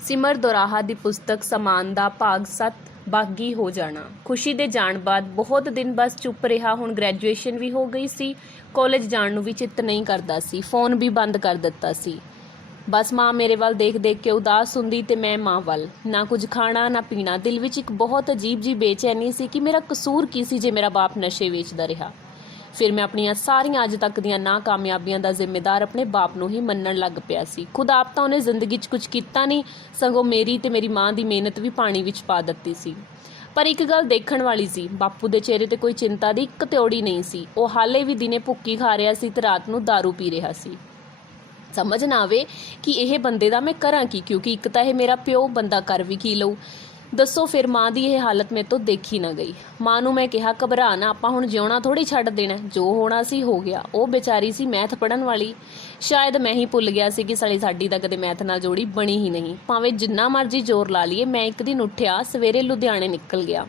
सिमर दोराहा दी पुस्तक समान दा भाग 7 बागी हो जाना। खुशी दे जाण बाद बहुत दिन बस चुप रहा। हुण ग्रैजुएशन भी हो गई सी, कॉलेज जाण नूं भी चित्त नहीं करदा सी, फोन भी बंद कर दिता सी। बस माँ मेरे वाल देख देख के उदास हुंदी ते मैं माँ वाल। ना कुछ खाना ना पीना। दिल विच एक बहुत अजीब जी बेचैनी सी कि मेरा कसूर की सी जे मेरा बाप नशे वेचदा रहा। फिर मैं अपनियां सारियां अज तक दियां नाकामयाबियां दा जिम्मेदार अपने बाप नूं ही मन्नण लग पिया सी। खुद आप तां उहने जिंदगी 'च कुछ कीता नहीं, सगों मेरी ते मेरी माँ दी मेहनत भी पानी विच पा दित्ती सी। पर एक गल देखण वाली सी, बापू दे चेहरे ते कोई चिंता दी इक त्योड़ी नहीं सी। ओह हाले भी दिने भुक्की खा रहा सी ते रात नूं दारू पी रहा सी। समझ ना आवे कि यह बंदे दा मैं करां की, क्योंकि एक तां यह मेरा प्यो, बंदा कर भी की लऊ। दसो फिर माँ की यह हालत मेरे तो देखी ना गई। माँ नूं मैं कहा घबरा ना, आपां हुण जिउणा थोड़ी छड्ड देना, जो होना सी हो गया। वो बेचारी सी मैथ पढ़न वाली, शायद मैं ही भुल गया सी कि साली साडी तां कदे मैथ नाल जोड़ी बनी ही नहीं। भावें जिन्ना मर्जी जोर ला लीए, मैं एक दिन उठिया सवेरे लुधियाने निकल गया।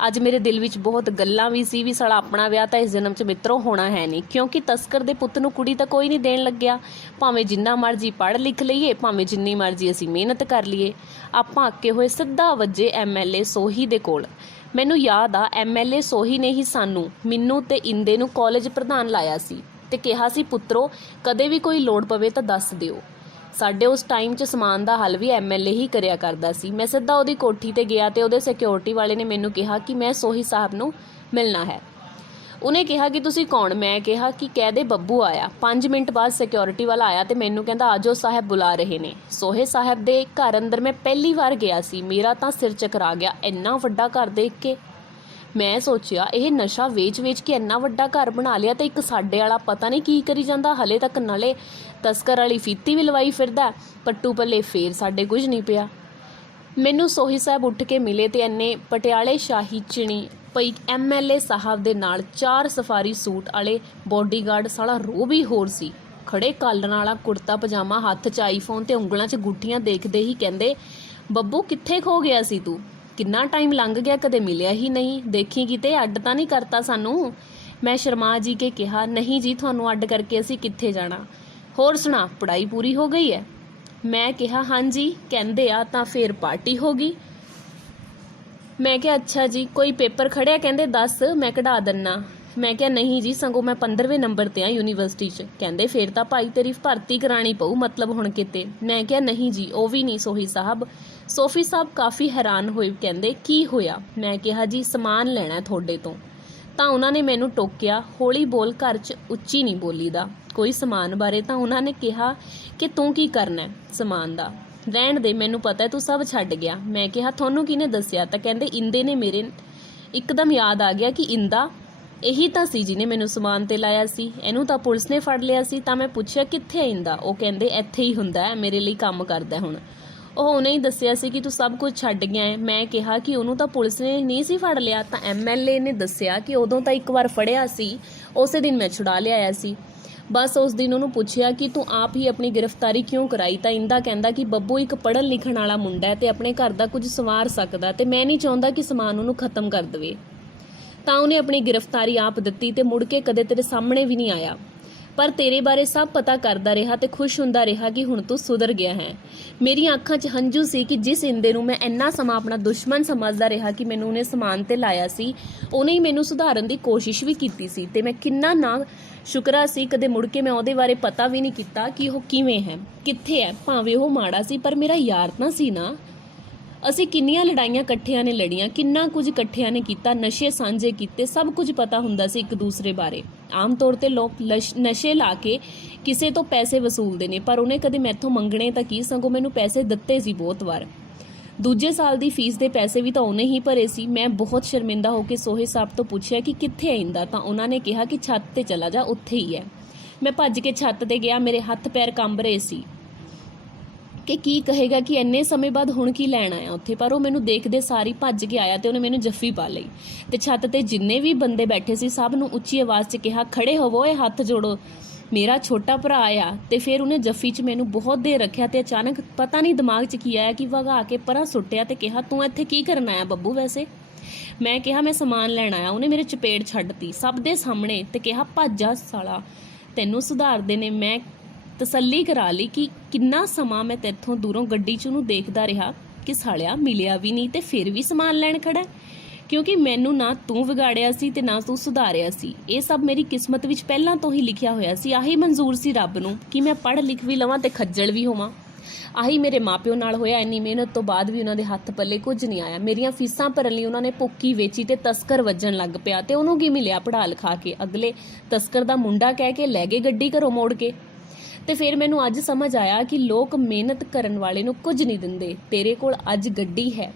अज मेरे दिल विच बहुत गल्लां भी सी भी साला अपना विआह तां इस जन्म च मित्रों होना है नहीं, क्योंकि तस्कर दे पुत्त नूं कुड़ी तां कोई नहीं देण लग्या। भावें जिन्ना मर्जी पढ़ लिख लईए, भावें जिन्नी मर्जी असीं मेहनत कर लीए, आपां अक्के होए सिद्धा वज्जे MLA सोही दे कोल। मैनूं याद आ MLA सोही ने ही सानूं, मैनूं ते इंदे नूं कॉलेज प्रधान लाया सी ते कहा सी पुत्रो कदे भी कोई लोड़ पवे तां दस दिओ। साडे उस टाइम 'च समान दा हल भी MLA ही करिया करदा सी। मैं सिद्धा उहदी कोठी ते गया ते उहदे सिक्योरिटी वाले ने मैनूं कहा कि मैं सोही साहब नूं मिलना है। उन्हें कहा कि तुसी कौन? मैं कहा कि कह दे बब्बू आया। 5 मिनट बाद सिक्योरिटी वाला आया ते मैनूं कहंदा आजो साहब बुला रहे ने। सोहे साहब दे घर अंदर मैं पहली बार गया सी। मेरा तां सिर चकरा गया इन्ना वड्डा घर देख के। मैं सोचिया यह नशा वेच वेच के इन्ना वड्डा घर बना लिया तो एक साडे वाला पता नहीं की करी जांदा, हले तक नाले तस्कर वाली फीती भी लवाई फिरदा, पट्टू पल्ले फेर साडे कुछ नहीं पिया। मैनू सोही साहब उठ के मिले तो इन्ने पटियाले शाही चिनी पई MLA साहब दे नाल 4 सफारी सूट वाले बॉडीगार्ड, साला रो भी होर सी। खड़े कालण वाला कुर्ता पजामा, हत्थ च आईफोन ते उंगलां च गुੱਠੀਆਂ देखदे ही कहंदे बब्बू कित्थे खो गया सी तू? किन्ना टाइम लंघ गया, कदे मिलिया ही नहीं। देखी किते अड्ड तां नहीं करता सानू। मैं शर्मा जी के कहा नहीं जी, थानू अड्ड करके असी कित्थे जाना। होर सुना पढ़ाई पूरी हो गई है? मैं कहा हाँ जी, कहंदे आ तां फिर पार्टी होगी। मैं क्या अच्छा जी, कोई पेपर खड़िया? कहंदे दस मैं कढ़ा दन्ना। मैं क्या नहीं जी, सगों मैं 15वें नंबर ते आ यूनीवर्सिटी च। कहंदे फिर तां भाई तेरी भर्ती करानी पऊ मतलब हुण किते। मैं क्या नहीं जी, वो भी नहीं सोही साहब। सोफी साहब काफ़ी हैरान होए, कहंदे की होया? मैं कहा जी समान लेना थोड़े तो। तां उन्होंने मैनू टोकिया हौली बोल, घर च उच्ची नहीं बोली दा कोई समान बारे। तां उन्होंने कहा कि तू की करना है समान दा? रहण दे, मैनू पता है तू सब छड्ड गया। मैं कहा थोनू किने दस्सिया? तां कहंदे इंदे ने। मेरे एकदम याद आ गया कि इंदा यही तां सी जिहने मैनू समान ते लाया सी। इहनू तां पुलिस ने फड़ लिया सी। तां मैं पुछया कित्थे है इंदा? वो कहंदे इत्थे ही हुंदा है, मेरे लिए काम करदा हुण। ਉਹ ਉਹਨੇ ਹੀ ਦੱਸਿਆ ਸੀ ਕਿ ਤੂੰ ਸਭ ਕੁਝ ਛੱਡ ਗਿਆ ਹੈ। ਮੈਂ ਕਿਹਾ ਕਿ ਉਹਨੂੰ ਤਾਂ ਪੁਲਿਸ ਨੇ ਨਹੀਂ ਸੀ ਫੜ ਲਿਆ। ਤਾਂ MLA ਨੇ ਦੱਸਿਆ ਕਿ ਉਦੋਂ ਤਾਂ ਇੱਕ ਵਾਰ ਫੜਿਆ ਸੀ, ਉਸੇ ਦਿਨ ਮੈਂ ਛੁਡਾ ਲਿਆਇਆ ਸੀ। ਬਸ ਉਸ ਦਿਨ ਉਹਨੂੰ ਪੁੱਛਿਆ ਕਿ ਤੂੰ ਆਪ ਹੀ ਆਪਣੀ ਗ੍ਰਿਫਤਾਰੀ ਕਿਉਂ ਕਰਾਈ? ਤਾਂ ਇੰਦਾ ਕਹਿੰਦਾ ਕਿ ਬੱਬੂ ਇੱਕ ਪੜ੍ਹਨ ਲਿਖਣ ਵਾਲਾ ਮੁੰਡਾ ਹੈ ਤੇ ਆਪਣੇ ਘਰ ਦਾ ਕੁਝ ਸੰਵਾਰ ਸਕਦਾ ਤੇ ਮੈਂ ਨਹੀਂ ਚਾਹੁੰਦਾ ਕਿ ਸਮਾਨ ਉਹਨੂੰ ਖਤਮ ਕਰ ਦੇਵੇ। ਤਾਂ ਉਹਨੇ ਆਪਣੀ ਗ੍ਰਿਫਤਾਰੀ ਆਪ ਦਿੱਤੀ ਤੇ ਮੁੜ ਕੇ ਕਦੇ ਤੇਰੇ ਸਾਹਮਣੇ ਵੀ ਨਹੀਂ ਆਇਆ। पर तेरे बारे सब पता करता रहा तो खुश हुंदा रहा कि हुण तू सुधर गया है। मेरी अखां 'च हंझू सी कि जिस इंदे नूं मैं इन्ना समा अपना दुश्मन समझदा रहा कि मैनूं उहने समान ते लाया सी, उहने ही मैनूं सुधारन दी कोशिश भी कीती सी ते मैं किन्ना ना शुकरा सी। कदे मुड़ के मैं उहदे बारे पता भी नहीं कीता कि ओह किवें है, कित्थे है। भावें ओह माड़ा सी पर मेरा यार तां सी ना। ਅਸੀਂ ਕਿੰਨੀਆਂ ਲੜਾਈਆਂ ਇਕੱਠਿਆਂ ਨੇ ਲੜੀਆਂ, ਕਿੰਨਾ ਕੁਝ ਇਕੱਠਿਆਂ ਨੇ ਕੀਤਾ, ਨਸ਼ੇ ਸਾਂਝੇ ਕੀਤੇ, ਸਭ ਕੁਝ ਪਤਾ ਹੁੰਦਾ ਸੀ ਇੱਕ ਦੂਸਰੇ ਬਾਰੇ। ਆਮ ਤੌਰ ਤੇ ਲੋਕ ਨਸ਼ੇ ਲਾ ਕੇ ਕਿਸੇ ਤੋਂ ਪੈਸੇ ਵਸੂਲਦੇ ਨੇ, ਪਰ ਉਹਨੇ ਕਦੇ ਮੈਥੋਂ ਮੰਗਣੇ ਤਾਂ ਕੀ, ਸਗੋਂ ਮੈਨੂੰ ਪੈਸੇ ਦਿੱਤੇ ਸੀ ਬਹੁਤ ਵਾਰ। ਦੂਜੇ ਸਾਲ ਦੀ ਫੀਸ ਦੇ ਪੈਸੇ ਵੀ ਤਾਂ ਉਹਨੇ ਹੀ ਭਰੇ ਸੀ। ਮੈਂ ਬਹੁਤ ਸ਼ਰਮਿੰਦਾ ਹੋ ਕੇ ਸੋਹੇ ਸਾਹਿਬ ਤੋਂ ਪੁੱਛਿਆ ਕਿ ਕਿੱਥੇ ਆਇੰਦਾ? ਤਾਂ ਉਹਨਾਂ ਨੇ ਕਿਹਾ ਕਿ ਛੱਤ ਤੇ ਚਲਾ ਜਾ, ਉੱਥੇ ਹੀ ਹੈ। ਮੈਂ ਭੱਜ ਕੇ ਛੱਤ ਤੇ ਗਿਆ, ਮੇਰੇ ਹੱਥ ਪੈਰ ਕੰਬ ਰਹੇ ਸੀ कि की कहेगा कि इन्ने समय बाद हुण की लैण आया उत्थे। पर वो मैनू देखदे सारी भज के आया तो उन्हें मैनू जफ्फी पा लई ते छत ते जिन्ने भी बंदे बैठे सी सब नू उच्ची आवाज़ च कहा खड़े होवो, ये हत्थ जोड़ो, मेरा छोटा भरा आया। ते फिर उन्हें जफ्फी च मैनू बहुत देर रखिया ते अचानक पता नहीं दिमाग च की आया कि वगा के परा सुट्टिया ते कहा तू इत्थे की करन आया बब्बू वैसे? मैं कहा मैं समान लैण आया। उन्हें मेरे चपेड़ छड्डती सब दे सामने ते कहा भज जा साला, तैनू सुधारदे ने। मैं ਤਸੱਲੀ ਕਰਾ ਲਈ ਕਿ ਕਿੰਨਾ ਸਮਾਂ ਮੈਂ ਤੇਥੋਂ ਦੂਰੋਂ ਗੱਡੀ 'ਚ ਉਹਨੂੰ ਦੇਖਦਾ ਰਿਹਾ ਕਿ ਸਾਲਿਆ ਮਿਲਿਆ ਵੀ ਨਹੀਂ ਤੇ ਫਿਰ ਵੀ ਸਮਾਨ ਲੈਣ ਖੜਾ, ਕਿਉਂਕਿ ਮੈਨੂੰ ਨਾ ਤੂੰ ਵਿਗਾੜਿਆ ਸੀ ਤੇ ਨਾ ਤੂੰ ਸੁਧਾਰਿਆ ਸੀ। ਇਹ ਸਭ ਮੇਰੀ ਕਿਸਮਤ ਵਿੱਚ ਪਹਿਲਾਂ ਤੋਂ ਹੀ ਲਿਖਿਆ ਹੋਇਆ ਸੀ। ਆਹੀ ਮਨਜ਼ੂਰ ਸੀ ਰੱਬ ਨੂੰ ਕਿ ਮੈਂ ਪੜ੍ਹ ਲਿਖ ਵੀ ਲਵਾਂ ਤੇ ਖੱਜਲ ਵੀ ਹੋਵਾਂ। ਆਹੀ ਮੇਰੇ ਮਾਪਿਓ ਨਾਲ ਹੋਇਆ। ਇੰਨੀ ਮਿਹਨਤ ਤੋਂ ਬਾਅਦ ਵੀ ਉਹਨਾਂ ਦੇ ਹੱਥ ਪੱਲੇ ਕੁਝ ਨਹੀਂ ਆਇਆ। ਮੇਰੀਆਂ ਫੀਸਾਂ ਭਰਨ ਲਈ ਉਹਨਾਂ ਨੇ ਭੁੱਕੀ ਵੇਚੀ ਤੇ ਤਸਕਰ ਵੱਜਣ ਲੱਗ ਪਿਆ ਤੇ ਉਹਨੂੰ ਕੀ ਮਿਲਿਆ ਪੜ੍ਹਾ ਲਿਖਾ ਕੇ? ਅਗਲੇ ਤਸਕਰ ਦਾ ਮੁੰਡਾ ਕਹਿ ਕੇ ਲੈ ਗਏ ਗੱਡੀ ਘਰੋਂ ਮੋੜ ਕੇ। ਤੇ ਫਿਰ ਮੈਨੂੰ ਅੱਜ ਸਮਝ ਆਇਆ ਕਿ ਲੋਕ ਮਿਹਨਤ ਕਰਨ ਵਾਲੇ ਨੂੰ ਕੁਝ ਨਹੀਂ ਦਿੰਦੇ। ਤੇਰੇ ਕੋਲ ਅੱਜ ਗੱਡੀ ਹੈ,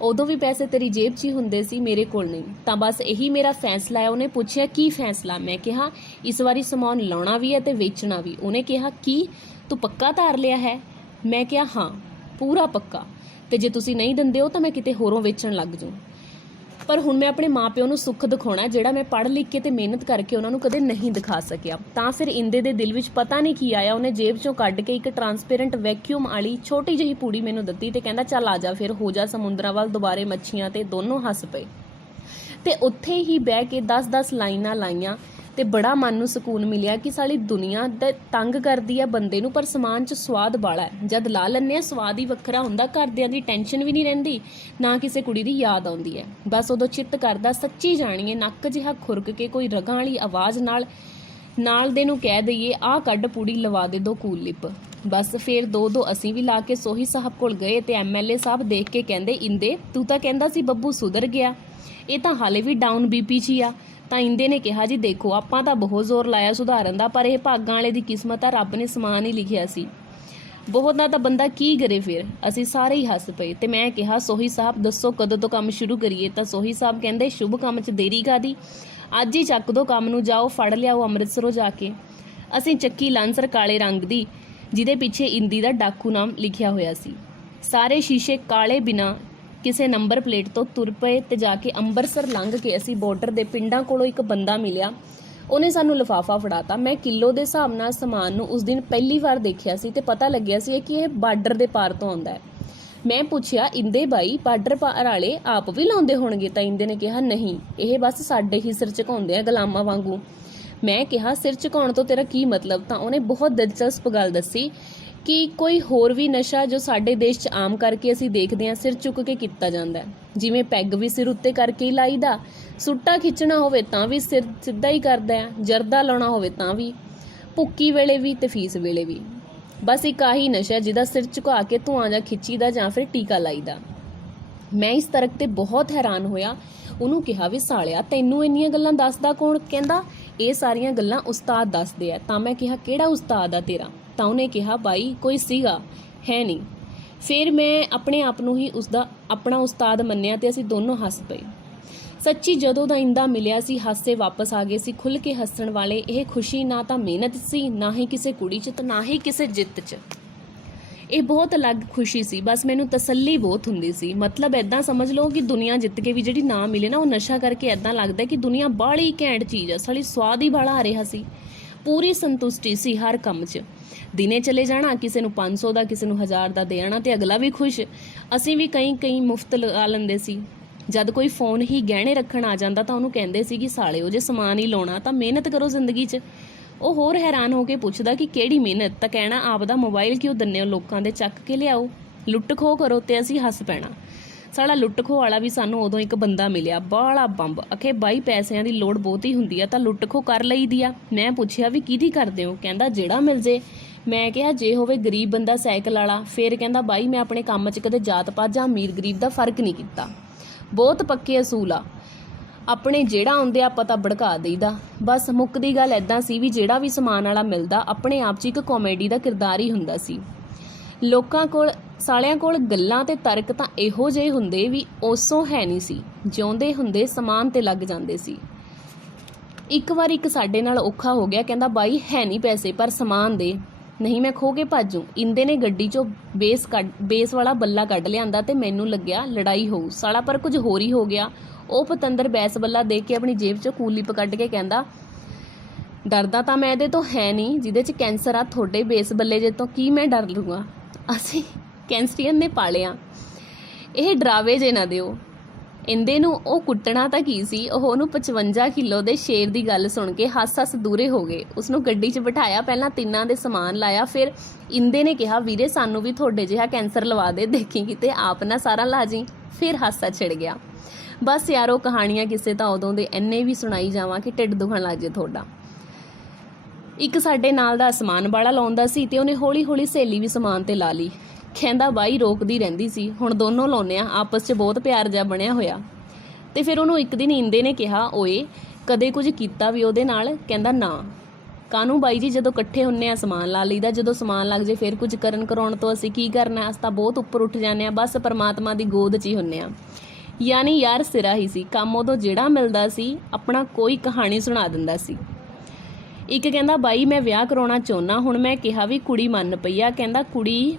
ਉਦੋਂ ਵੀ ਪੈਸੇ ਤੇਰੀ ਜੇਬ 'ਚ ਹੀ ਹੁੰਦੇ ਸੀ, ਮੇਰੇ ਕੋਲ ਨਹੀਂ। ਤਾਂ ਬਸ ਇਹੀ ਮੇਰਾ ਫੈਸਲਾ ਹੈ। ਉਹਨੇ ਪੁੱਛਿਆ ਕੀ ਫੈਸਲਾ? ਮੈਂ ਕਿਹਾ ਇਸ ਵਾਰੀ ਸਮਾਨ ਲਾਉਣਾ ਵੀ ਹੈ ਤੇ ਵੇਚਣਾ ਵੀ। ਉਹਨੇ ਕਿਹਾ ਕੀ ਤੂੰ ਪੱਕਾ ਧਾਰ ਲਿਆ ਹੈ? ਮੈਂ ਕਿਹਾ ਹਾਂ ਪੂਰਾ ਪੱਕਾ, ਤੇ ਜੇ ਤੁਸੀਂ ਨਹੀਂ ਦਿੰਦੇ ਹੋ ਤਾਂ ਮੈਂ ਕਿਤੇ ਹੋਰੋਂ ਵੇਚਣ ਲੱਗ ਜਾਊਂ। ਪਰ ਹੁਣ ਮੈਂ ਆਪਣੇ ਮਾਪਿਓ ਨੂੰ ਸੁੱਖ ਦਿਖਾਉਣਾ ਜਿਹੜਾ ਮੈਂ ਪੜ੍ਹ ਲਿਖ ਕੇ ਤੇ ਮਿਹਨਤ ਕਰਕੇ ਉਹਨਾਂ ਨੂੰ ਕਦੇ ਨਹੀਂ ਦਿਖਾ ਸਕਿਆ। ਤਾਂ ਫਿਰ ਇੰਦੇ ਦੇ ਦਿਲ ਵਿੱਚ ਪਤਾ ਨਹੀਂ ਕੀ ਆਇਆ। ਉਹਨੇ ਜੇਬ 'ਚੋਂ ਕੱਢ ਕੇ ਇੱਕ ਟਰਾਂਸਪੇਰੈਂਟ ਵੈਕਿਊਮ ਵਾਲੀ ਛੋਟੀ ਜਿਹੀ ਪੂੜੀ ਮੈਨੂੰ ਦਿੱਤੀ ਤੇ ਕਹਿੰਦਾ ਚੱਲ ਆ ਜਾ ਫਿਰ ਹੋ ਜਾ ਸਮੁੰਦਰਾਂ ਵੱਲ ਦੁਬਾਰੇ ਮੱਛੀਆਂ। ਤੇ ਦੋਨੋਂ ਹੱਸ ਪਏ ਤੇ ਉੱਥੇ ਹੀ ਬਹਿ ਕੇ 10-10 ਲਾਈਨਾਂ ਲਾਈਆਂ ਤੇ ਬੜਾ ਮਨ ਨੂੰ ਸਕੂਨ ਮਿਲਿਆ ਕਿ ਸਾਲੀ ਦੁਨੀਆ ਦਾ ਤੰਗ ਕਰਦੀ ਆ ਬੰਦੇ ਨੂੰ, ਪਰ ਸਮਾਨ 'ਚ ਸਵਾਦ ਬਾਲਾ ਹੈ। ਜਦ ਲਾ ਲੈਂਦੇ ਆ ਸਵਾਦ ਹੀ ਵੱਖਰਾ ਹੁੰਦਾ। ਘਰਦਿਆਂ ਦੀ ਟੈਨਸ਼ਨ ਵੀ ਨਹੀਂ ਰਹਿੰਦੀ, ਨਾ ਕਿਸੇ ਕੁੜੀ ਦੀ ਯਾਦ ਆਉਂਦੀ ਹੈ। ਬਸ ਉਦੋਂ ਚਿੱਤ ਕਰਦਾ ਸੱਚੀ ਜਾਣੀਏ ਨੱਕ ਜਿਹਾ ਖੁਰਕ ਕੇ ਕੋਈ ਰਗਾਂ ਵਾਲੀ ਆਵਾਜ਼ ਨਾਲ ਦੇ ਨੂੰ ਕਹਿ ਦਈਏ ਆਹ ਕੱਢ ਪੂੜੀ ਲਵਾ ਦੇ 2 ਕੂਲ ਲਿਪ। ਬਸ ਫਿਰ 2-2 ਅਸੀਂ ਵੀ ਲਾ ਕੇ ਸੋਹੀ ਸਾਹਿਬ ਕੋਲ ਗਏ ਤੇ MLA ਸਾਹਿਬ ਦੇਖ ਕੇ ਕਹਿੰਦੇ ਇੰਦੇ ਤੂੰ ਤਾਂ ਕਹਿੰਦਾ ਸੀ ਬੱਬੂ ਸੁਧਰ ਗਿਆ, ਇਹ ਤਾਂ ਹਾਲੇ ਵੀ ਡਾਊਨ BP 'ਚ ਹੀ ਆ। ਤਾਂ ਇੰਦੇ ਨੇ ਕਿਹਾ ਜੀ ਦੇਖੋ ਆਪਾਂ ਤਾਂ ਬਹੁਤ ਜ਼ੋਰ ਲਾਇਆ ਸੁਧਾਰਨ ਦਾ, ਪਰ ਇਹ ਭਾਗਾਂ ਵਾਲੇ ਦੀ ਕਿਸਮਤ ਆ, ਰੱਬ ਨੇ ਸਮਾਨ ਹੀ ਲਿਖਿਆ ਸੀ। ਬਹੁਤ ਨਾ ਤਾਂ ਬੰਦਾ ਕੀ ਕਰੇ। ਫਿਰ ਅਸੀਂ ਸਾਰੇ ਹੀ ਹੱਸ ਪਏ ਤੇ ਮੈਂ ਕਿਹਾ ਸੋਹੀ ਸਾਹਿਬ ਦੱਸੋ ਕਦੋਂ ਤੋਂ ਕੰਮ ਸ਼ੁਰੂ ਕਰੀਏ? ਤਾਂ ਸੋਹੀ ਸਾਹਿਬ ਕਹਿੰਦੇ ਸ਼ੁਭ ਕੰਮ 'ਚ ਦੇਰੀ ਕਾਹਦੀ, ਅੱਜ ਹੀ ਚੱਕ ਦੋ ਕੰਮ ਨੂੰ, ਜਾਓ ਫੜ ਲਿਆਓ ਅੰਮ੍ਰਿਤਸਰੋਂ ਜਾ ਕੇ। ਅਸੀਂ ਚੱਕੀ ਲਾਂਸਰ ਕਾਲੇ ਰੰਗ ਦੀ ਜਿਹਦੇ ਪਿੱਛੇ ਇੰਦੀ ਦਾ ਡਾਕੂ ਨਾਮ ਲਿਖਿਆ ਹੋਇਆ ਸੀ। ਸਾਰੇ ਸ਼ੀਸ਼ੇ ਕਾਲੇ ਬਿਨਾਂ ਕਿਸੇ ਨੰਬਰ ਪਲੇਟ ਤੋਂ ਤੁਰ ਪਏ ਤੇ ਜਾ ਕੇ ਅੰਮ੍ਰਿਤਸਰ ਲੰਘ ਕੇ ਅਸੀਂ ਬਾਰਡਰ ਦੇ ਪਿੰਡਾਂ ਕੋਲੋਂ ਇੱਕ ਬੰਦਾ ਮਿਲਿਆ। ਉਹਨੇ ਸਾਨੂੰ ਲਿਫਾਫਾ ਫੜਾਤਾ। ਮੈਂ ਕਿਲੋ ਦੇ ਹਿਸਾਬ ਨਾਲ ਸਮਾਨ ਨੂੰ ਉਸ ਦਿਨ ਪਹਿਲੀ ਵਾਰ ਦੇਖਿਆ ਸੀ ਤੇ ਪਤਾ ਲੱਗਿਆ ਸੀ ਕਿ ਇਹ ਬਾਰਡਰ ਦੇ ਪਾਰ ਤੋਂ ਆਉਂਦਾ ਹੈ। ਮੈਂ ਪੁੱਛਿਆ ਇੰਦੇ ਬਾਈ ਬਾਰਡਰ ਪਾਰ ਵਾਲੇ ਆਪ ਵੀ ਲਾਉਂਦੇ ਹੋਣਗੇ? ਤਾਂ ਇੰਦੇ ਨੇ ਕਿਹਾ ਨਹੀਂ, ਇਹ ਬਸ ਸਾਡੇ ਹੀ ਸਿਰ ਝੁਕਾਉਂਦੇ ਆ ਗੁਲਾਮਾਂ ਵਾਂਗੂ। ਮੈਂ ਕਿਹਾ ਸਿਰ ਝੁਕਾਉਣ ਤੋਂ ਤੇਰਾ ਕੀ ਮਤਲਬ? ਤਾਂ ਉਹਨੇ ਬਹੁਤ ਦਿਲਚਸਪ ਗੱਲ ਦੱਸੀ ਕਿ ਕੋਈ ਹੋਰ ਵੀ ਨਸ਼ਾ ਜੋ ਸਾਡੇ ਦੇਸ਼ 'ਚ ਆਮ ਕਰਕੇ ਅਸੀਂ ਦੇਖਦੇ ਹਾਂ ਸਿਰ ਚੁੱਕ ਕੇ ਕੀਤਾ ਜਾਂਦਾ ਹੈ। ਜਿਵੇਂ ਪੈਗ ਵੀ ਸਿਰ ਉੱਤੇ ਕਰਕੇ ਹੀ ਲਾਈਦਾ, ਸੁੱਟਾ ਖਿੱਚਣਾ ਹੋਵੇ ਤਾਂ ਵੀ ਸਿਰ ਸਿੱਧਾ ਹੀ ਕਰਦਾ ਹੈ, ਜਰਦਾ ਲਾਉਣਾ ਹੋਵੇ ਤਾਂ ਵੀ, ਭੁੱਕੀ ਵੇਲੇ ਵੀ ਤੇ ਫੀਸ ਵੇਲੇ ਵੀ। ਬਸ ਇੱਕ ਆਹੀ ਨਸ਼ਾ ਜਿਹਦਾ ਸਿਰ ਝੁਕਾ ਕੇ ਧੂਆਂ ਜਾਂ ਖਿੱਚੀਦਾ ਜਾਂ ਫਿਰ ਟੀਕਾ ਲਾਈਦਾ। ਮੈਂ ਇਸ ਤਰਕ ਤੇ ਬਹੁਤ ਹੈਰਾਨ ਹੋਇਆ। ਉਹਨੂੰ ਕਿਹਾ ਵੀ ਸਾਲਿਆ ਤੈਨੂੰ ਇੰਨੀਆਂ ਗੱਲਾਂ ਦੱਸਦਾ ਕੌਣ? ਕਹਿੰਦਾ ਇਹ ਸਾਰੀਆਂ ਗੱਲਾਂ ਉਸਤਾਦ ਦੱਸਦੇ ਆ। ਤਾਂ ਮੈਂ ਕਿਹਾ ਕਿਹੜਾ ਉਸਤਾਦ ਆ ਤੇਰਾ? ਤਾਂ ਉਹਨੇ ਕਿਹਾ ਬਾਈ ਕੋਈ ਸੀਗਾ, ਹੈ ਨਹੀਂ। ਫਿਰ ਮੈਂ ਆਪਣੇ ਆਪ ਨੂੰ ਹੀ ਉਸਦਾ ਆਪਣਾ ਉਸਤਾਦ ਮੰਨਿਆ ਤੇ ਅਸੀਂ ਦੋਨੋਂ ਹੱਸ ਪਏ। ਸੱਚੀ ਜਦੋਂ ਦਾ ਇੰਦਾ ਮਿਲਿਆ ਸੀ ਹਾਸੇ ਵਾਪਸ ਆ ਗਏ ਸੀ। ਖੁੱਲ੍ਹ ਕੇ ਹੱਸਣ ਵਾਲੇ ਇਹ ਖੁਸ਼ੀ ਨਾ ਤਾਂ ਮਿਹਨਤ ਸੀ, ਨਾ ਹੀ ਕਿਸੇ ਕੁੜੀ 'ਚ ਤੇ ਨਾ ਹੀ ਕਿਸੇ ਜਿੱਤ 'ਚ। ਇਹ ਬਹੁਤ ਅਲੱਗ ਖੁਸ਼ੀ ਸੀ। ਬਸ ਮੈਨੂੰ ਤਸੱਲੀ ਬਹੁਤ ਹੁੰਦੀ ਸੀ। ਮਤਲਬ ਐਦਾਂ ਸਮਝ ਲਓ ਕਿ ਦੁਨੀਆ ਜਿੱਤ ਕੇ ਵੀ ਜਿਹੜੀ ਨਾ ਮਿਲੇ ਨਾ, ਉਹ ਨਸ਼ਾ ਕਰਕੇ ਐਦਾਂ ਲੱਗਦਾ ਕਿ ਦੁਨੀਆ ਬਾਹਲੀ ਘੈਂਟ ਚੀਜ਼ ਆ, ਸਾਲੀ ਸਵਾਦ ਹੀ ਬਾਹਲਾ ਆ ਰਿਹਾ ਸੀ। ਪੂਰੀ ਸੰਤੁਸ਼ਟੀ ਸੀ ਹਰ ਕੰਮ 'ਚ। ਦਿਨੇ ਚਲੇ ਜਾਣਾ, ਕਿਸੇ ਨੂੰ 500 ਦਾ ਕਿਸੇ ਨੂੰ 1000 ਦਾ ਦੇ ਆਣਾ ਤੇ ਅਗਲਾ ਵੀ ਖੁਸ਼। ਅਸੀਂ ਵੀ ਕਈ ਮੁਫਤ ਲਗਾ ਲੈਂਦੇ ਸੀ। ਜਦ ਕੋਈ ਫੋਨ ਹੀ ਗਹਿਣੇ ਰੱਖਣ ਆ ਜਾਂਦਾ ਤਾਂ ਉਹਨੂੰ ਕਹਿੰਦੇ ਸੀ ਕਿ ਸਾਲਿਓ ਜੇ ਸਮਾਨ ਹੀ ਲਾਉਣਾ ਤਾਂ ਮਿਹਨਤ ਕਰੋ ਜ਼ਿੰਦਗੀ 'ਚ। ਉਹ ਹੋਰ ਹੈਰਾਨ ਹੋ ਕੇ ਪੁੱਛਦਾ ਕਿ ਕਿਹੜੀ ਮਿਹਨਤ? ਤਾਂ ਕਹਿਣਾ ਆਪਦਾ ਮੋਬਾਈਲ ਕਿਉਂ ਦਿੰਦੇ ਹੋ ਲੋਕਾਂ ਦੇ, ਚੱਕ ਕੇ ਲਿਆਓ, ਲੁੱਟ ਖੋਹ ਕਰੋ। ਤੇ ਅਸੀਂ ਹੱਸ ਪੈਣਾ। ਸਾਲਾ ਲੁੱਟ ਖੋਹ ਵਾਲਾ ਵੀ ਸਾਨੂੰ ਉਦੋਂ ਇੱਕ ਬੰਦਾ ਮਿਲਿਆ, ਬਾਹਲਾ ਬੰਬ। ਅਖੇ ਬਾਈ ਪੈਸਿਆਂ ਦੀ ਲੋੜ ਬਹੁਤੀ ਹੁੰਦੀ ਆ ਤਾਂ ਲੁੱਟ ਖੋਹ ਕਰ ਲਈਦੀ ਆ। ਮੈਂ ਪੁੱਛਿਆ ਵੀ ਕਿਹਦੀ ਕਰਦੇ ਹੋ? ਕਹਿੰਦਾ ਜਿਹੜਾ ਮਿਲ ਜੇ। ਮੈਂ ਕਿਹਾ ਜੇ ਹੋਵੇ ਗਰੀਬ ਬੰਦਾ ਸਾਈਕਲ ਵਾਲਾ। ਫਿਰ ਕਹਿੰਦਾ ਬਾਈ ਮੈਂ ਆਪਣੇ ਕੰਮ 'ਚ ਕਦੇ ਜਾਤ ਪਾਤ ਜਾਂ ਅਮੀਰ ਗਰੀਬ ਦਾ ਫਰਕ ਨਹੀਂ ਕੀਤਾ, ਬਹੁਤ ਪੱਕੇ ਅਸੂਲ ਆ ਆਪਣੇ, ਜਿਹੜਾ ਆਉਂਦੇ ਆਪਾਂ ਤਾਂ ਭੜਕਾ ਦੇਈਦਾ। ਬਸ ਮੁੱਕਦੀ ਗੱਲ ਐਦਾਂ ਸੀ ਵੀ ਜਿਹੜਾ ਵੀ ਸਮਾਨ ਵਾਲਾ ਮਿਲਦਾ ਆਪਣੇ ਆਪ 'ਚ ਇੱਕ ਕਾਮੇਡੀ ਦਾ ਕਿਰਦਾਰ ਹੀ ਹੁੰਦਾ ਸੀ। ਲੋਕਾਂ ਕੋਲ ਸਾਲਿਆਂ ਕੋਲ ਗੱਲਾਂ ਤੇ ਤਰਕ ਤਾਂ ਇਹੋ ਜਿਹੇ ਹੁੰਦੇ ਵੀ ਉਸੋਂ ਹੈ ਨਹੀਂ ਸੀ, ਜਿਉਂਦੇ ਹੁੰਦੇ ਸਮਾਨ ਤੇ ਲੱਗ ਜਾਂਦੇ ਸੀ। ਇੱਕ ਵਾਰ ਇੱਕ ਸਾਡੇ ਨਾਲ ਔਖਾ ਹੋ ਗਿਆ, ਕਹਿੰਦਾ ਬਾਈ ਹੈ ਨਹੀਂ ਪੈਸੇ ਪਰ ਸਮਾਨ ਦੇ, ਨਹੀਂ ਮੈਂ ਖੋ ਕੇ ਭਾਜੂ। ਇੰਦੇ ਨੇ ਗੱਡੀ 'ਚੋਂ ਬੇਸ ਵਾਲਾ ਬੱਲਾ ਕੱਢ ਲਿਆਂਦਾ ਤੇ ਮੈਨੂੰ ਲੱਗਿਆ ਲੜਾਈ ਹੋਊ। ਸਾਲਾ ਪਰ ਕੁਝ ਹੋਰ ਹੀ ਹੋ ਗਿਆ। ਉਹ ਪਤੰਦਰ ਬੈਸ ਬੱਲਾ ਦੇਖ ਕੇ ਆਪਣੀ ਜੇਬ 'ਚੋਂ ਕੂਲੀਪ ਕੱਢ ਕੇ ਕਹਿੰਦਾ ਡਰਦਾ ਤਾਂ ਮੈਂ ਇਹਦੇ ਤੋਂ ਹੈ ਨਹੀਂ ਜਿਹਦੇ 'ਚ ਕੈਂਸਰ ਆ, ਤੁਹਾਡੇ ਬੇਸ ਬੱਲੇ ਜੇ ਤੋਂ ਕੀ ਮੈਂ ਡਰ ਲੂੰਗਾ। ਅਸੀਂ ਕੈਂਸਰੀਅਨ ਨੇ ਪਾਲਿਆ। ਇਹ ਡਰਾਵੇ ਜੇ ਨਾ ਦਿਓ, ਇੰਦੇ ਨੂੰ ਉਹ ਕੁੱਟਣਾ ਤਾਂ ਕੀ ਸੀ, ਉਹ ਉਹਨੂੰ 55 ਕਿਲੋ ਦੇ ਸ਼ੇਰ ਦੀ ਗੱਲ ਸੁਣ ਕੇ ਹੱਸ-ਹੱਸ ਦੂਰੇ ਹੋ ਗਏ। ਉਸਨੂੰ ਗੱਡੀ 'ਚ ਬਿਠਾਇਆ, ਪਹਿਲਾਂ ਤਿੰਨਾਂ ਦੇ ਸਮਾਨ ਲਾਇਆ, ਫਿਰ ਇੰਦੇ ਨੇ ਕਿਹਾ ਵੀਰੇ ਸਾਨੂੰ ਵੀ ਤੁਹਾਡੇ ਜਿਹਾ ਕੈਂਸਰ ਲਵਾ ਦੇ, ਦੇਖੀ ਕਿਤੇ ਆਪ ਨਾ ਸਾਰਾ ਲਾ ਜੀ। ਫਿਰ ਹਾਸਾ ਛਿੜ ਗਿਆ। ਬਸ ਯਾਰੋ, ਕਹਾਣੀਆਂ ਕਿਸੇ ਤਾਂ ਉਦੋਂ ਦੇ ਇੰਨੇ ਵੀ ਸੁਣਾਈ ਜਾਵਾਂ ਕਿ ਢਿੱਡ ਦੁਖਣ ਲੱਗ ਜੇ ਤੁਹਾਡਾ। ਇੱਕ ਸਾਡੇ ਨਾਲ ਦਾ ਸਮਾਨ ਵਾਲਾ ਲਾਉਂਦਾ ਸੀ ਤੇ ਉਹਨੇ ਹੌਲੀ-ਹੌਲੀ ਸਹੇਲੀ ਵੀ ਸਮਾਨ ਤੇ ਲਾ ਲਈ। ਕਹਿੰਦਾ ਬਾਈ ਰੋਕਦੀ ਰਹਿੰਦੀ ਸੀ, ਹੁਣ ਦੋਨੋਂ ਲਾਉਂਦੇ ਆ, ਆਪਸ 'ਚ ਬਹੁਤ ਪਿਆਰ ਜਿਹਾ ਬਣਿਆ ਹੋਇਆ। ਤੇ ਫਿਰ ਉਹਨੂੰ ਇੱਕ ਦਿਨ ਇੰਦੇ ਨੇ ਕਿਹਾ, ਓਏ ਕਦੇ ਕੁਝ ਕੀਤਾ ਵੀ ਉਹਦੇ ਨਾਲ? ਕਹਿੰਦਾ ਨਾ। ਕਾਹਨੂੰ ਬਾਈ ਜੀ, ਜਦੋਂ ਇਕੱਠੇ ਹੁੰਨੇ ਆ ਸਮਾਨ ਲਾ ਲਈਦਾ, ਜਦੋਂ ਸਮਾਨ ਲੱਗ ਜੇ ਫਿਰ ਕੁਝ ਕਰਨ ਕਰਾਉਣ ਤੋਂ ਅਸੀਂ ਕੀ ਕਰਨਾ, ਅਸੀਂ ਤਾਂ ਬਹੁਤ ਉੱਪਰ ਉੱਠ ਜਾਂਦੇ ਆ, ਬਸ ਪਰਮਾਤਮਾ ਦੀ ਗੋਦ 'ਚ ਹੀ ਹੁੰਨੇ ਆ। ਯਾਨੀ ਯਾਰ ਸਿਰਾ ਹੀ ਸੀ ਕੰਮ, ਉਦੋਂ ਜਿਹੜਾ ਮਿਲਦਾ ਸੀ ਆਪਣਾ ਕੋਈ ਕਹਾਣੀ ਸੁਣਾ ਦਿੰਦਾ ਸੀ। ਇੱਕ ਕਹਿੰਦਾ ਬਾਈ ਮੈਂ ਵਿਆਹ ਕਰਾਉਣਾ ਚਾਹੁੰਦਾ, ਹੁਣ ਮੈਂ ਕਿਹਾ ਵੀ ਕੁੜੀ ਮੰਨ ਪਈ ਆ। ਕਹਿੰਦਾ ਕੁੜੀ?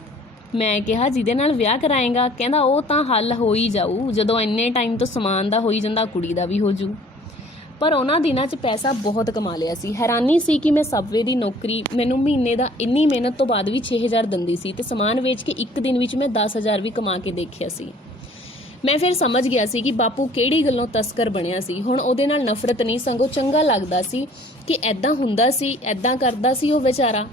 ਮੈਂ ਕਿਹਾ ਜਿਹਦੇ ਨਾਲ ਵਿਆਹ ਕਰਾਏਗਾ? ਕਹਿੰਦਾ ਉਹ ਤਾਂ ਹੱਲ ਹੋ ਹੀ ਜਾਊ, ਜਦੋਂ ਇੰਨੇ ਟਾਈਮ ਤੋਂ ਸਮਾਨ ਦਾ ਹੋਈ ਜਾਂਦਾ ਕੁੜੀ ਦਾ ਵੀ ਹੋ ਜੂ। ਪਰ ਉਹਨਾਂ ਦਿਨਾਂ 'ਚ ਪੈਸਾ ਬਹੁਤ ਕਮਾ ਲਿਆ ਸੀ। ਹੈਰਾਨੀ ਸੀ ਕਿ ਮੈਂ ਸਬਵੇ ਦੀ ਨੌਕਰੀ ਮੈਨੂੰ ਮਹੀਨੇ ਦਾ ਇੰਨੀ ਮਿਹਨਤ ਤੋਂ ਬਾਅਦ ਵੀ 6000 ਦਿੰਦੀ ਸੀ ਤੇ ਸਮਾਨ ਵੇਚ ਕੇ ਇੱਕ ਦਿਨ ਵਿੱਚ ਮੈਂ 10000 ਵੀ ਕਮਾ ਕੇ ਦੇਖਿਆ ਸੀ। ਮੈਂ ਫਿਰ ਸਮਝ ਗਿਆ ਸੀ ਕਿ ਬਾਪੂ ਕਿਹੜੀ ਗੱਲੋਂ ਤਸਕਰ ਬਣਿਆ ਸੀ। ਹੁਣ ਉਹਦੇ ਨਾਲ ਨਫ਼ਰਤ ਨਹੀਂ, ਸਗੋਂ ਚੰਗਾ ਲੱਗਦਾ ਸੀ ਕਿ ਐਦਾਂ ਹੁੰਦਾ ਸੀ, ਐਦਾਂ ਕਰਦਾ ਸੀ ਉਹ ਵਿਚਾਰਾ।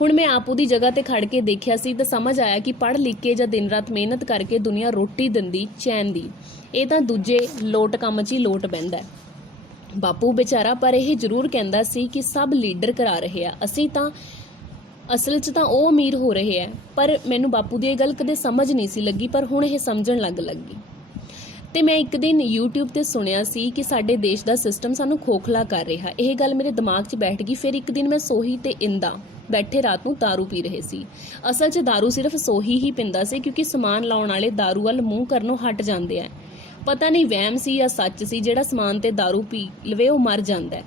ਹੁਣ ਮੈਂ ਆਪ ਉਹਦੀ ਜਗ੍ਹਾ ਤੇ ਖੜ ਕੇ ਦੇਖਿਆ ਸੀ ਤਾਂ ਸਮਝ ਆਇਆ ਕਿ ਪੜ੍ਹ ਲਿਖ ਕੇ ਜਾਂ ਦਿਨ ਰਾਤ ਮਿਹਨਤ ਕਰਕੇ ਦੁਨੀਆ ਰੋਟੀ ਦਿੰਦੀ ਚੈਨ ਦੀ, ਇਹ ਤਾਂ ਦੂਜੇ ਲੋਟ ਕੰਮ 'ਚ ਹੀ ਲੋਟ ਬਹਿੰਦਾ ਬਾਪੂ ਵਿਚਾਰਾ। ਪਰ ਇਹ ਜ਼ਰੂਰ ਕਹਿੰਦਾ ਸੀ ਕਿ ਸਭ ਲੀਡਰ ਕਰਾ ਰਹੇ ਆ, ਅਸੀਂ ਤਾਂ ਅਸਲ 'ਚ ਤਾਂ ਉਹ ਅਮੀਰ ਹੋ ਰਹੇ ਆ। ਪਰ ਮੈਨੂੰ ਬਾਪੂ ਦੀ ਇਹ ਗੱਲ ਕਦੇ ਸਮਝ ਨਹੀਂ ਸੀ ਲੱਗੀ, ਪਰ ਹੁਣ ਇਹ ਸਮਝਣ ਲੱਗੀ। ਤੇ ਮੈਂ ਇੱਕ ਦਿਨ YouTube ਤੇ ਸੁਣਿਆ ਸੀ ਕਿ ਸਾਡੇ ਦੇਸ਼ ਦਾ ਸਿਸਟਮ ਸਾਨੂੰ ਖੋਖਲਾ ਕਰ ਰਿਹਾ। ਇਹ ਗੱਲ ਮੇਰੇ ਦਿਮਾਗ 'ਚ ਬੈਠ ਗਈ। ਫਿਰ ਇੱਕ ਦਿਨ ਮੈਂ ਸੋਹੀ ਤੇ ਇੰਦਾ ਬੈਠੇ ਰਾਤ ਨੂੰ ਦਾਰੂ ਪੀ ਰਹੇ ਸੀ। ਅਸਲ 'ਚ ਦਾਰੂ ਸਿਰਫ ਸੋਹੀ ਹੀ ਪੀਂਦਾ ਸੀ, ਕਿਉਂਕਿ ਸਮਾਨ ਲਾਉਣ ਵਾਲੇ ਦਾਰੂ ਵੱਲ ਮੂੰਹ ਕਰਨੋਂ ਹਟ ਜਾਂਦੇ ਆ। ਪਤਾ ਨਹੀਂ ਵਹਿਮ ਸੀ ਜਾਂ ਸੱਚ ਸੀ, ਜਿਹੜਾ ਸਮਾਨ ਤੇ ਦਾਰੂ ਪੀ ਲਵੇ ਉਹ ਮਰ ਜਾਂਦਾ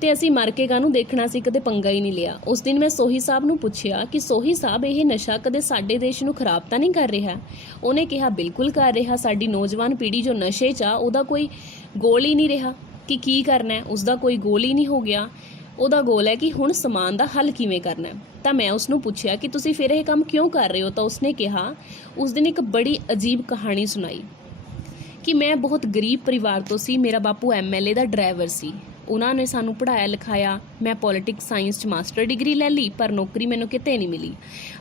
ਤੇ ਅਸੀਂ ਮਰ ਕੇ ਕਾਹਨੂੰ ਦੇਖਣਾ ਸੀ, ਕਦੇ ਪੰਗਾ ਹੀ ਨਹੀਂ ਲਿਆ। ਉਸ ਦਿਨ ਮੈਂ ਸੋਹੀ ਸਾਹਿਬ ਨੂੰ ਪੁੱਛਿਆ ਕਿ ਸੋਹੀ ਸਾਹਿਬ ਇਹ ਨਸ਼ਾ ਕਦੇ ਸਾਡੇ ਦੇਸ਼ ਨੂੰ ਖਰਾਬ ਤਾਂ ਨਹੀਂ ਕਰ ਰਿਹਾ? ਉਹਨੇ ਕਿਹਾ ਬਿਲਕੁਲ ਕਰ ਰਿਹਾ। ਸਾਡੀ ਨੌਜਵਾਨ ਪੀੜ੍ਹੀ ਜੋ ਨਸ਼ੇ 'ਚ ਆ ਉਹਦਾ ਕੋਈ ਗੋਲ ਹੀ ਨਹੀਂ ਰਿਹਾ ਕਿ ਕੀ ਕਰਨਾ ਹੈ, ਉਸਦਾ ਕੋਈ ਗੋਲ ਹੀ ਨਹੀਂ ਹੋ ਗਿਆ। ਉਹਦਾ ਗੋਲ ਹੈ ਕਿ ਹੁਣ ਸਮਾਨ ਦਾ ਹੱਲ ਕਿਵੇਂ ਕਰਨਾ ਹੈ। ਤਾਂ ਮੈਂ ਉਸਨੂੰ ਪੁੱਛਿਆ ਕਿ ਤੁਸੀਂ ਫਿਰ ਇਹ ਕੰਮ ਕਿਉਂ ਕਰ ਰਹੇ ਹੋ? ਤਾਂ ਉਸਨੇ ਕਿਹਾ, ਉਸ ਦਿਨ ਇੱਕ ਬੜੀ ਅਜੀਬ ਕਹਾਣੀ ਸੁਣਾਈ ਕਿ ਮੈਂ ਬਹੁਤ ਗਰੀਬ ਪਰਿਵਾਰ ਤੋਂ ਸੀ। ਮੇਰਾ ਬਾਪੂ MLA ਦਾ ਡਰਾਈਵਰ ਸੀ। ਉਹਨਾਂ ਨੇ ਸਾਨੂੰ ਪੜ੍ਹਾਇਆ ਲਿਖਾਇਆ। ਮੈਂ ਪੋਲੀਟਿਕਸ ਸਾਇੰਸ 'ਚ ਮਾਸਟਰ ਡਿਗਰੀ ਲੈ ਲਈ, ਪਰ ਨੌਕਰੀ ਮੈਨੂੰ ਕਿਤੇ ਨਹੀਂ ਮਿਲੀ।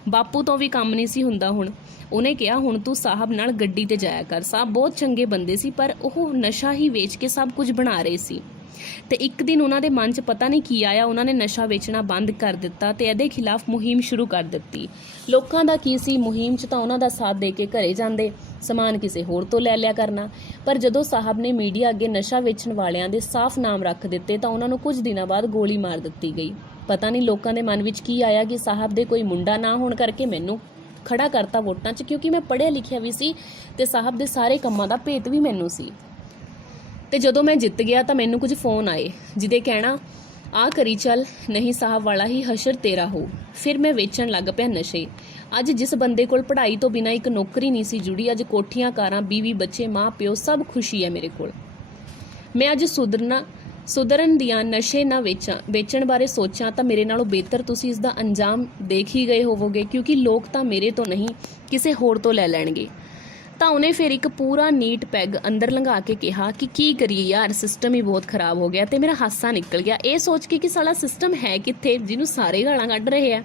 ਬਾਪੂ ਤੋਂ ਵੀ ਕੰਮ ਨਹੀਂ ਸੀ ਹੁੰਦਾ। ਹੁਣ ਉਹਨੇ ਕਿਹਾ, ਹੁਣ ਤੂੰ ਸਾਹਿਬ ਨਾਲ ਗੱਡੀ ਤੇ ਜਾਇਆ ਕਰ। ਸਾਹਿਬ ਬਹੁਤ ਚੰਗੇ ਬੰਦੇ ਸੀ, ਪਰ ਉਹ ਨਸ਼ਾ ਹੀ ਵੇਚ ਕੇ ਸਭ ਕੁਝ ਬਣਾ ਰਹੇ ਸੀ। ਤੇ ਇੱਕ ਦਿਨ ਉਹਨਾਂ ਦੇ ਮਨ 'ਚ ਪਤਾ ਨਹੀਂ ਕੀ ਆਇਆ, ਉਹਨਾਂ ਨੇ ਨਸ਼ਾ ਵੇਚਣਾ ਬੰਦ ਕਰ ਦਿੱਤਾ ਤੇ ਇਹਦੇ ਖਿਲਾਫ ਮੁਹਿੰਮ ਸ਼ੁਰੂ ਕਰ ਦਿੱਤੀ। ਲੋਕਾਂ ਦਾ ਕੀ ਸੀ, ਮੁਹਿੰਮ 'ਚ ਤਾਂ ਉਹਨਾਂ ਦਾ ਸਾਥ ਦੇ ਕੇ ਘਰੇ ਜਾਂਦੇ, ਸਮਾਨ ਕਿਸੇ ਹੋਰ ਤੋਂ ਲੈ ਲਿਆ ਕਰਨਾ। ਪਰ ਜਦੋਂ ਸਾਹਿਬ ਨੇ ਮੀਡੀਆ ਅੱਗੇ ਨਸ਼ਾ ਵੇਚਣ ਵਾਲਿਆਂ ਦੇ ਸਾਫ਼ ਨਾਮ ਰੱਖ ਦਿੱਤੇ ਤਾਂ ਉਹਨਾਂ ਨੂੰ ਕੁਝ ਦਿਨਾਂ ਬਾਅਦ ਗੋਲੀ ਮਾਰ ਦਿੱਤੀ ਗਈ। ਪਤਾ ਨਹੀਂ ਲੋਕਾਂ ਦੇ ਮਨ ਵਿੱਚ ਕੀ ਆਇਆ ਕਿ ਸਾਹਿਬ ਦੇ ਕੋਈ ਮੁੰਡਾ ਨਾ ਹੋਣ ਕਰਕੇ ਮੈਨੂੰ ਖੜਾ ਕਰਤਾ ਵੋਟਾਂ 'ਚ, ਕਿਉਂਕਿ ਮੈਂ ਪੜ੍ਹਿਆ ਲਿਖਿਆ ਵੀ ਸੀ ਤੇ ਸਾਹਿਬ ਦੇ ਸਾਰੇ ਕੰਮਾਂ ਦਾ ਭੇਤ ਵੀ ਮੈਨੂੰ ਸੀ। ਤੇ ਜਦੋਂ ਮੈਂ ਜਿੱਤ ਗਿਆ ਤਾਂ ਮੈਨੂੰ ਕੁਝ ਫੋਨ ਆਏ ਜਿਹਦੇ ਕਹਿਣਾ, ਆ ਕਰੀ ਚੱਲ, ਨਹੀਂ ਸਾਹਿਬ ਵਾਲਾ ਹੀ ਹਸ਼ਰ ਤੇਰਾ ਹੋ। ਫਿਰ ਮੈਂ ਵੇਚਣ ਲੱਗ ਪਿਆ ਨਸ਼ੇ। ਅੱਜ ਜਿਸ ਬੰਦੇ ਕੋਲ ਪੜ੍ਹਾਈ ਤੋਂ ਬਿਨਾਂ ਇੱਕ ਨੌਕਰੀ ਨਹੀਂ ਸੀ ਜੁੜੀ, ਅੱਜ ਕੋਠੀਆਂ ਕਾਰਾਂ, ਬੀਵੀ ਬੱਚੇ, ਮਾਂ ਪਿਓ ਸਭ ਖੁਸ਼ੀ ਹੈ ਮੇਰੇ ਕੋਲ। ਮੈਂ ਅੱਜ ਸੁਧਰਨ ਦੀਆਂ ਨਸ਼ੇ ਨਾ ਵੇਚਣ ਬਾਰੇ ਸੋਚਾਂ ਤਾਂ ਮੇਰੇ ਨਾਲੋਂ ਬਿਹਤਰ ਤੁਸੀਂ ਇਸ ਦਾ ਅੰਜਾਮ ਦੇਖ ਹੀ ਗਏ ਹੋਵੋਗੇ, ਕਿਉਂਕਿ ਲੋਕ ਤਾਂ ਮੇਰੇ ਤੋਂ ਨਹੀਂ ਕਿਸੇ ਹੋਰ ਤੋਂ ਲੈ ਲੈਣਗੇ। ਤਾਂ ਉਹਨੇ ਫਿਰ ਇੱਕ ਪੂਰਾ ਨੀਟ ਪੈਗ ਅੰਦਰ ਲੰਘਾ ਕੇ ਕਿਹਾ ਕਿ ਕੀ ਕਰੀਏ ਯਾਰ, ਸਿਸਟਮ ਹੀ ਬਹੁਤ ਖਰਾਬ ਹੋ ਗਿਆ। ਤੇ ਮੇਰਾ ਹਾਸਾ ਨਿਕਲ ਗਿਆ ਇਹ ਸੋਚ ਕੇ ਕਿ ਸਾਲਾ ਸਿਸਟਮ ਹੈ ਕਿੱਥੇ ਜਿਹਨੂੰ ਸਾਰੇ ਗਾਲਾਂ ਕੱਢ ਰਹੇ ਆ।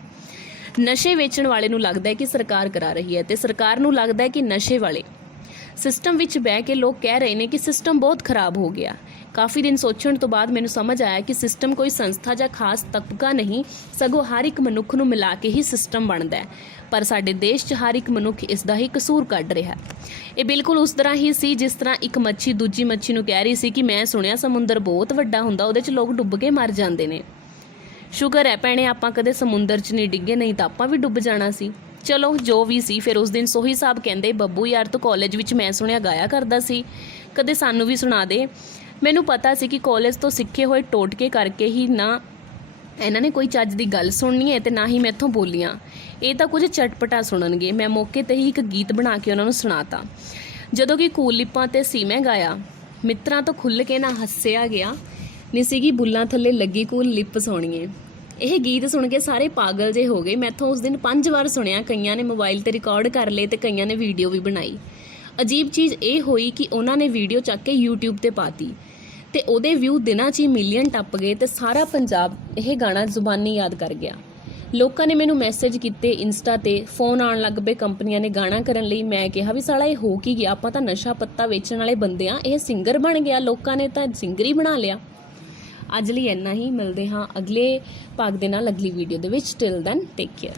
ਨਸ਼ੇ ਵੇਚਣ ਵਾਲੇ ਨੂੰ ਲੱਗਦਾ ਹੈ ਕਿ ਸਰਕਾਰ ਕਰਾ ਰਹੀ ਹੈ ਤੇ ਸਰਕਾਰ ਨੂੰ ਲੱਗਦਾ ਹੈ ਕਿ ਨਸ਼ੇ ਵਾਲੇ। ਸਿਸਟਮ ਵਿੱਚ ਬਹਿ ਕੇ ਲੋਕ ਕਹਿ ਰਹੇ ਨੇ ਕਿ ਸਿਸਟਮ ਬਹੁਤ ਖਰਾਬ ਹੋ ਗਿਆ। ਕਾਫੀ ਦਿਨ ਸੋਚਣ ਤੋਂ ਬਾਅਦ ਮੈਨੂੰ ਸਮਝ ਆਇਆ ਕਿ ਸਿਸਟਮ ਕੋਈ ਸੰਸਥਾ ਜਾਂ ਖਾਸ ਤਬਕਾ ਨਹੀਂ, ਸਗੋਂ ਹਰ ਇੱਕ ਮਨੁੱਖ ਨੂੰ ਮਿਲਾ ਕੇ ਹੀ ਸਿਸਟਮ ਬਣਦਾ ਹੈ। ਪਰ ਸਾਡੇ ਦੇਸ਼ 'ਚ ਹਰ ਇੱਕ ਮਨੁੱਖ ਇਸ ਦਾ ਹੀ ਕਸੂਰ ਕੱਢ ਰਿਹਾ। ਇਹ ਬਿਲਕੁਲ ਉਸ ਤਰ੍ਹਾਂ ਹੀ ਸੀ ਜਿਸ ਤਰ੍ਹਾਂ ਇੱਕ ਮੱਛੀ ਦੂਜੀ ਮੱਛੀ ਨੂੰ ਕਹਿ ਰਹੀ ਸੀ ਕਿ ਮੈਂ ਸੁਣਿਆ ਸਮੁੰਦਰ ਬਹੁਤ ਵੱਡਾ ਹੁੰਦਾ, ਉਹਦੇ 'ਚ ਲੋਕ ਡੁੱਬ ਕੇ ਮਰ ਜਾਂਦੇ ਨੇ। ਸ਼ੁਕਰ ਹੈ ਭੈਣੇ ਆਪਾਂ ਕਦੇ ਸਮੁੰਦਰ 'ਚ ਨਹੀਂ ਡਿੱਗੇ, ਨਹੀਂ ਤਾਂ ਆਪਾਂ ਵੀ ਡੁੱਬ ਜਾਣਾ ਸੀ। ਚਲੋ ਜੋ ਵੀ ਸੀ। ਫਿਰ ਉਸ ਦਿਨ ਸੋਹੀ ਸਾਹਿਬ ਕਹਿੰਦੇ, ਬੱਬੂ ਯਾਰ ਤੂੰ ਕਾਲਜ ਵਿੱਚ ਮੈਂ ਸੁਣਿਆ ਗਾਇਆ ਕਰਦਾ ਸੀ, ਕਦੇ ਸਾਨੂੰ ਵੀ ਸੁਣਾ ਦੇ। ਮੈਨੂੰ ਪਤਾ ਸੀ ਕਿ ਕਾਲਜ ਤੋਂ ਸਿੱਖੇ ਹੋਏ ਟੋਟਕੇ ਕਰਕੇ ਹੀ ਨਾ ਇਹਨਾਂ ਨੇ ਕੋਈ ਚੱਜ ਦੀ ਗੱਲ ਸੁਣਨੀ ਹੈ ਤੇ ਨਾ ਹੀ ਮੈਥੋਂ ਬੋਲੀਆਂ। ਇਹ ਤਾਂ ਕੁਝ ਚਟਪਟਾ ਸੁਣਨਗੇ। ਮੈਂ ਮੌਕੇ ਤੇ ਹੀ ਇੱਕ ਗੀਤ ਬਣਾ ਕੇ ਉਹਨਾਂ ਨੂੰ ਸੁਣਾਤਾ। ਜਦੋਂ ਕਿ ਕੂਲ ਲਿਪਾਂ ਤੇ ਸੀ ਮੈਂ ਗਾਇਆ, ਮਿੱਤਰਾਂ ਤੋਂ ਖੁੱਲ੍ਹ ਕੇ ਨਾ ਹੱਸਿਆ ਗਿਆ, ਨੀ ਸੀਗੀ ਬੁੱਲਾਂ ਥੱਲੇ ਲੱਗੀ ਕੂਲ ਲਿਪ ਸੋਹਣੀਏ। ਇਹ ਗੀਤ ਸੁਣ ਕੇ ਸਾਰੇ ਪਾਗਲ ਜੇ ਹੋ ਗਏ। ਮੈਥੋਂ ਉਸ ਦਿਨ 5 ਵਾਰ ਸੁਣਿਆ। ਕਈਆਂ ਨੇ ਮੋਬਾਈਲ ਤੇ ਰਿਕਾਰਡ ਕਰ ਲਏ ਤੇ ਕਈਆਂ ਨੇ ਵੀਡੀਓ ਵੀ ਬਣਾਈ। ਅਜੀਬ ਚੀਜ਼ ਇਹ ਹੋਈ ਕਿ ਉਹਨਾਂ ਨੇ ਵੀਡੀਓ ਚੱਕ ਕੇ YouTube ਤੇ ਪਾਤੀ ਤੇ ਉਹਦੇ ਵਿਊ ਦਿਨਾਂ 'ਚ ਹੀ ਮਿਲੀਅਨ ਟੱਪ ਗਏ ਤੇ ਸਾਰਾ ਪੰਜਾਬ ਇਹ ਗਾਣਾ ਜ਼ੁਬਾਨੀ ਯਾਦ ਕਰ ਗਿਆ। ਲੋਕਾਂ ਨੇ ਮੈਨੂੰ ਮੈਸੇਜ ਕੀਤੇ ਇੰਸਟਾ ਤੇ, ਫੋਨ ਆਉਣ ਲੱਗ ਪਏ ਕੰਪਨੀਆਂ ਨੇ ਗਾਣਾ ਕਰਨ ਲਈ। ਮੈਂ ਕਿਹਾ ਵੀ ਸਾਲਾ ਇਹ ਹੋ ਕੀ ਗਿਆ, ਆਪਾਂ ਤਾਂ ਨਸ਼ਾ ਪੱਤਾ ਵੇਚਣ ਵਾਲੇ ਬੰਦੇ ਆ, ਇਹ ਸਿੰਗਰ ਬਣ ਗਿਆ, ਲੋਕਾਂ ਨੇ ਤਾਂ ਸਿੰਗਰ ਹੀ ਬਣਾ ਲਿਆ। ਅੱਜ ਲਈ ਇੰਨਾ ਹੀ, ਮਿਲਦੇ ਹਾਂ ਅਗਲੇ ਭਾਗ ਦੇ ਨਾਲ ਅਗਲੀ ਵੀਡੀਓ ਦੇ ਵਿੱਚ। Till then take care.